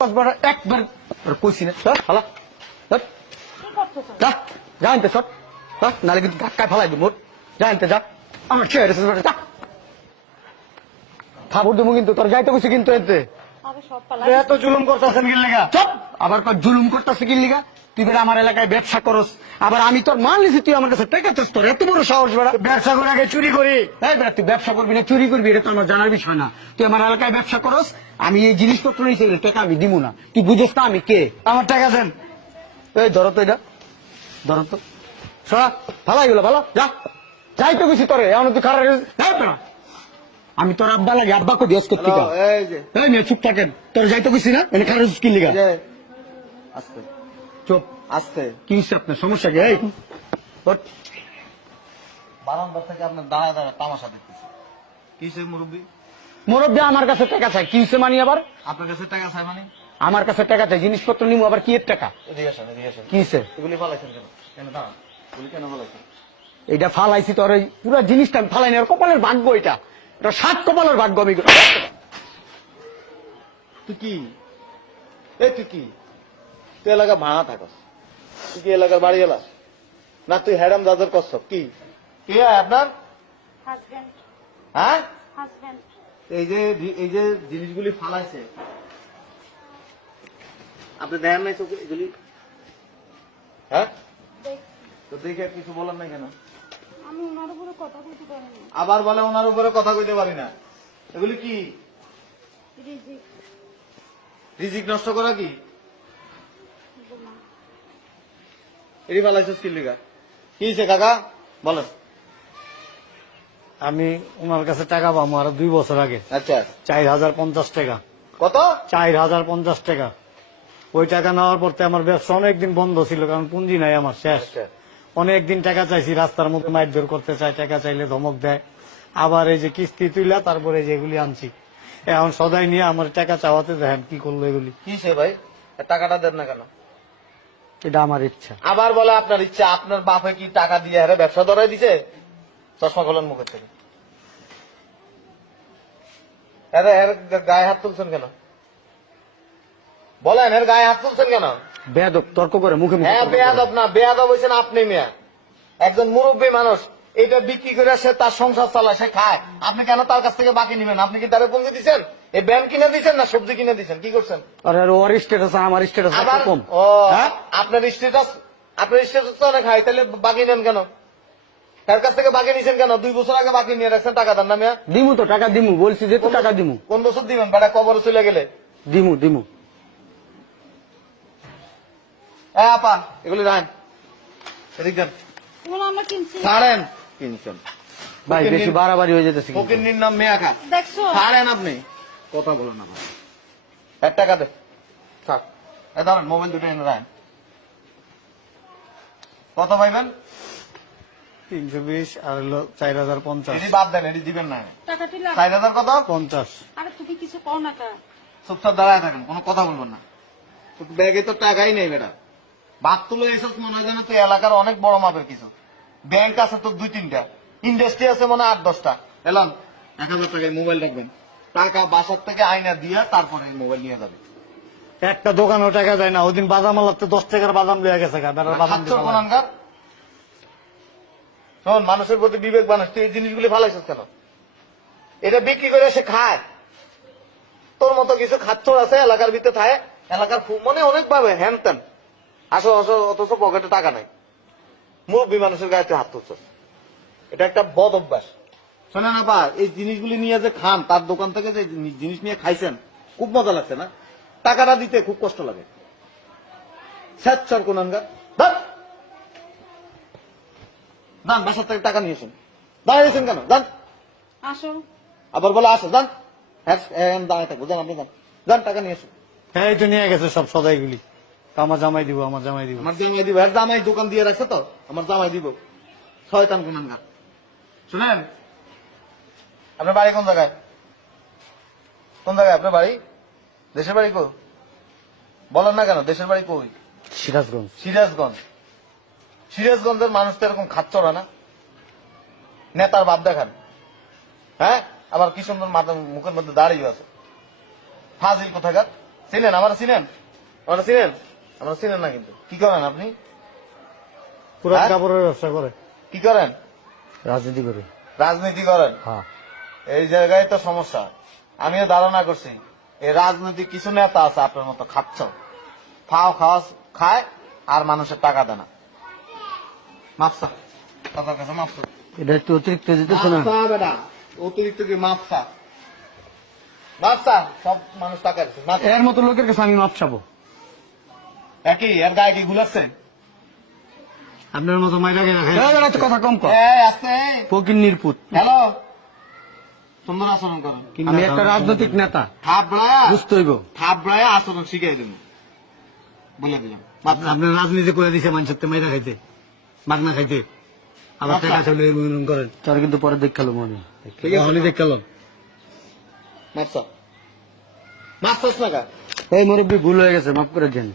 একবার কইছি না হালা যা যা আনতে সট নালে কিন্তু ধাক্কায় ফেলাই দিব যা আনতে যা আমার চেয়ারে যা খাবার দেবো কিন্তু তোর যাইতে বসে কিন্তু এতে এত জুলুম করতেছেন কি লিগা চপ আবার জুলুম করতেছে কি লিগা তুই বেড়া আমার এলাকায় ব্যবসা করস আবার আমি তোর মাল নিছি তুই আমার কাছে টাকা চাস তোর এত বড় সাহস বেড়া ব্যবসা করে আগে চুরি করি তাই বেড়া তুই ব্যবসা করবি না চুরি করবি এটা তো আমার জানার বিষয় না তুই আমার এলাকায় ব্যবসা করস আমি এই জিনিসপত্র নিয়েছি টাকা আমি দিব না তুই বুঝোস না আমি কে আমার টাকা দেন এই ধরো তো এটা ধরো তো সরা ভালো গেলো ভালো যা যাই তো বেশি তোরে এমন তুই খারাপ না আমি তোর আব্বা লাগে আব্বা কো দিয়াস করতে এই মেয়ে চুপ থাকেন তোর যাইতে গেছি না এনে খারাপ কি লিগা আস্তে চুপ আস্তে কি হচ্ছে আপনার সমস্যা কি এই বারান্দা থেকে আপনার দাঁড়ায় দাঁড়ায় তামাশা দেখতেছি কিসে মুরব্বী মুরব্বী আমার কাছে টাকা চাই কি হচ্ছে মানি আবার আপনার কাছে টাকা চাই মানে আমার কাছে টাকা চাই জিনিসপত্র নিবো আবার কি এর টাকা এদিকে আসেন এদিকে আসেন কি হচ্ছে এগুলি ফালাইছেন কেন কেন দাঁড়ান এগুলি কেন ফালাইছেন এইটা ফালাইছি তোর ওই পুরো জিনিসটা আমি ফালাই না কপালের ভাগ্য এটা এটা 7 কপালের ভাগ্য আমি তুই কি এই তুই কি তুই এলাকা ভাড়া থাকস তুই কি এলাকার বাড়ি এলা না তুই হ্যাডাম দাদার কচ্ছপ কি কি আপনার হাজবেন্ড হ্যাঁ হাজবেন্ড এই যে জিনিসগুলি ফালাইছে আপনি দেখেন নাই চোখে এগুলি হ্যাঁ তো দেখে কিছু বলার নাই কেন আমি ওনার উপরে কথা বলতে পারি না আবার বলে ওনার উপরে কথা কইতে পারি না এগুলি কি রিজিক রিজিক নষ্ট করা কি বোমা এটি ফালাইছিস কি লিগা কি হয়েছে কাকা বলেন আমি ওনার কাছে টাকা পাবো আরো 2 বছর আগে আচ্ছা 4050 টাকা কত 4050 টাকা ওই টাকা নেওয়ার পর আমার ব্যবসা অনেকদিন বন্ধ ছিল কারণ পুঁজি নাই আমার শেষ আচ্ছা অনেকদিন টাকা চাইছি রাস্তার মধ্যে মাইট বের করতে চাই টাকা চাইলে ধমক দেয় আবার এই যে কিস্তি তুইলা তারপরে যেগুলি আনছি এখন সদাই নিয়ে আমার টাকা চাওয়াতে দেখেন কি করলো এগুলি কি সে ভাই টাকাটা দেন না কেন এটা আমার ইচ্ছা আবার বলে আপনার ইচ্ছা আপনার বাপে কি টাকা দিয়ে হারে ব্যবসা ধরাই দিছে চশমা খোলেন মুখের থেকে এর গায়ে হাত তুলছেন কেন বলেন এর গায়ে হাত তুলছেন কেন বেয়াদব তর্ক করে মুখে মুখে হ্যাঁ তর্ক করে। বেয়াদব না বেয়াদব হয়েছেন আপনি মিয়া একজন মুরব্বী মানুষ এটা বিক্রি করে সে তার সংসার চালায় সে খায় আপনি কেন তার কাছ থেকে বাকি নিবেন আপনি কি তারে পৌঁছে দিচ্ছেন এই ব্যান কিনে দিচ্ছেন না সবজি কিনে দিচ্ছেন কি করছেন আরে ওর স্ট্যাটাস আমার স্ট্যাটাস আবার কম ও হ্যাঁ? আপনার স্ট্যাটাস তো অনেক হাই তাহলে বাকি নেন কেন তার কাছ থেকে বাকি নিছেন কেন 2 বছর আগে বাকি নিয়ে রাখছেন টাকা দেন না মিয়া দিমু তো টাকা দিমু বলছি যে তো টাকা দিমু কোন বছর দিবেন বেটা কবরে চলে গেলে দিমু দিমু আপা এগুলি রাখেন এদিক দেন এগুলো আমরা কিনছি ছাড়েন কিনছেন ভাই বেশি বাড়াবাড়ি হয়ে যেতেছে কিন্তু। ফকির নাম মেয়া খা দেখছো ছাড়েন আপনি কথা বলেন না ভাই 1 টাকা দে থাক এ ধরেন মোবাইল দুটো এনে রাখেন কত পাইবেন 320 আর হলো 4050 এটি বাদ দেন এটি দিবেন না টাকাটি লাগ 4000 কত 50 আরে তুমি কিছু কও না কা চুপচাপ দাঁড়ায় থাকেন কোনো কথা বলবেন না ব্যাগে তো টাকাই নেই বেটা বাদ তুলে এসব মনে হয় যেন তুই এলাকার অনেক বড় মাপের কিছু ব্যাংক আছে তো 2-3টা ইন্ডাস্ট্রি আছে মনে হয় 8-10টা এলাম 1000 টাকায় মোবাইল রাখবেন টাকা বাসার থেকে আইনা দিয়া তারপরে মোবাইল নিয়ে যাবে একটা দোকানও টাকা যায় না ওইদিন বাদাম আলাতে 10 টাকার বাদাম লয়ে গেছে গা বেটার বাদাম খাচ্ছ কোনানকার শোন মানুষের প্রতি বিবেক বানাস তুই এই জিনিসগুলি ফালাইছিস কেন এটা বিক্রি করে সে খায় তোর মতো কিছু খাচ্ছর আছে এলাকার ভিতরে থাকে এলাকার মনে অনেক পাবে হ্যান তেন আসো আসো অথচ পকেটে টাকা নাই মুরব্বী মানুষের গায়ে তুই হাত তুলছ এটা একটা বদ অভ্যাস শোনেন আবার এই জিনিসগুলি নিয়ে যে খান তার দোকান থেকে যে জিনিস নিয়ে খাইছেন খুব মজা লাগছে না টাকাটা দিতে খুব কষ্ট লাগে স্যাচ্ছর কোনানকার দান বাসার থেকে টাকা নিয়েছেন দাঁড়িয়েছেন কেন যান আসো আবার বলে আসো যান হ্যাঁ দাঁড়ায় থাকবো যান আপনি যান যান টাকা নিয়ে এসো হ্যাঁ এই তো নিয়ে গেছে সব সদাইগুলি আমার জামাই দিব আমার জামাই দিব আমার জামাই দিব আর জামাই দোকান দিয়ে রাখছে তো আমার জামাই দিব শয়তান কোনানকার শুনেন আপনার বাড়ি কোন জায়গায় আপনার বাড়ি দেশের বাড়ি কো বলেন না কেন দেশের বাড়ি কই সিরাজগঞ্জ সিরাজগঞ্জের মানুষ তো এরকম খাচ্ছরা না নেতার ভাব দেখান হ্যাঁ আবার কি সুন্দর মুখের মধ্যে দাঁড়িয়ে আছে ফাজিল কোথাকার চিনেন আমার চিনেন আমরা চিনেন আমরা চিনেন না কিন্তু কি করেন আপনি পুরো হ্যাঁ? কাপড়ের ব্যবসা করে। কি করেন রাজনীতি করে। রাজনীতি করেন হ্যাঁ এই জায়গায় তো সমস্যা আমিও ধারণা করছি এই রাজনৈতিক কিছু নেতা আছে আপনার মতো খাচ্ছ ফাও খাওয়া খায় আর মানুষের টাকা দেয় না মাপসা কথার কাছে মাপসা এটা একটু অতিরিক্ত দিতেছ না। মাপসা বেটা অতিরিক্ত কি মাপসা মাপসা সব মানুষ টাকা দিচ্ছে মাপসা। এর মতো লোকের কাছে আমি মাপ চাবো। একই এর গায়ে কি গুলাচ্ছে আপনার মতো মাইরা গেলে তো কথা কম কর। আস্তে ফকির নির্পুত। হ্যালো সুন্দর আচরণ করেন আমি একটা রাজনৈতিক নেতা, থাপড়ায়া বুঝতে হইব। থাপড়ায়া আচরণ শিখাই দেব বলে দিলাম মাপসা। আপনার রাজনীতি করে দিছে মানুষের মাইরা খাইতে, মাগনা খাইতে, আবার আচ্ছা। টাকা চলে এরম করেন। তোর কিন্তু পরে দেখালো মনে। ঠিক আছে অনেক দেখলাম। মাপসা মাপসাস না কা এই মুরব্বী ভুল হয়ে গেছে, মাফ করে দেন।